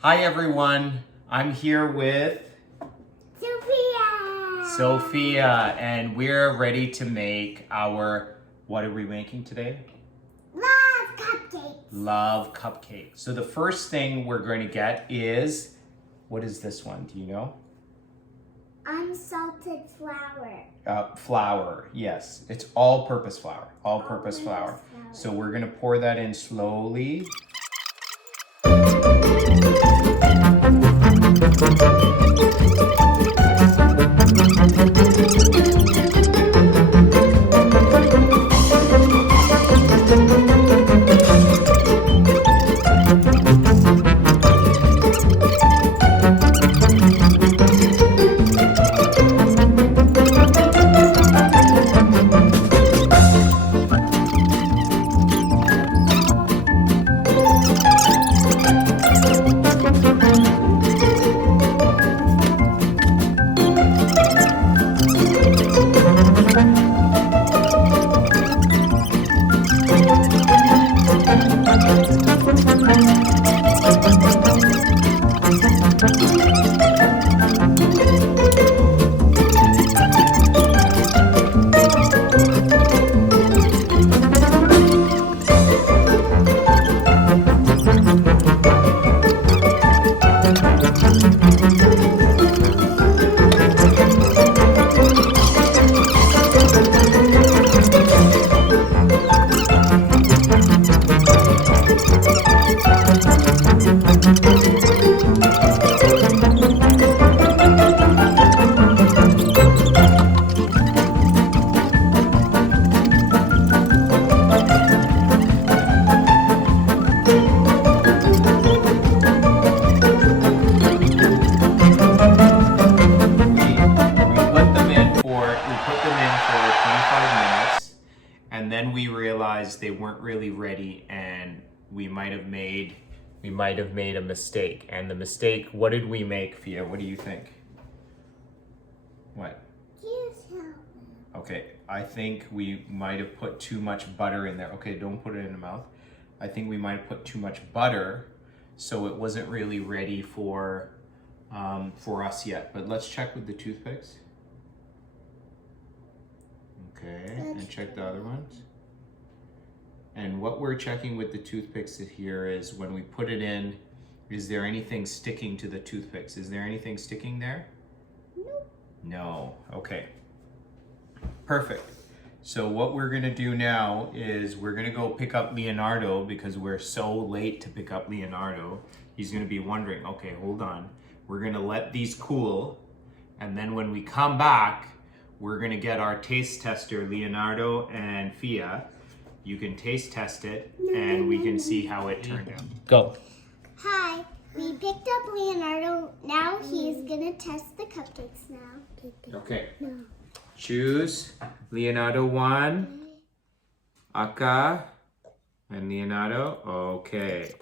Hi everyone, I'm here with Sophia, and we're ready to make our, what are we making today? Love Cupcakes. Love Cupcakes. So the first thing we're going to get is, what is this one? Do you know? Unsalted flour. Flour, yes. It's all-purpose flour. All-purpose flour. So we're going to pour that in slowly. And then we realized they weren't really ready, and we might have made a mistake. And the mistake, what did we make, Fia? What do you think? What? Okay, I think we might have put too much butter in there. Okay, don't put it in the mouth. I think we might have put too much butter, so it wasn't really ready for us yet. But let's check with the toothpicks. Okay, and check the other ones. And what we're checking with the toothpicks here is when we put it in, is there anything sticking to the toothpicks? Is there anything sticking there? Nope. No. Okay. Perfect. So what we're gonna do now is we're gonna go pick up Leonardo, because we're so late to pick up Leonardo. He's gonna be wondering, okay, hold on. We're gonna let these cool, and then when we come back, we're gonna get our taste tester, Leonardo and Fia. You can taste test it, and we can see how it turned out. Go. Hi, we picked up Leonardo. Now he's gonna test the cupcakes now. Okay. Choose Leonardo 1, Aka, and Leonardo. Okay.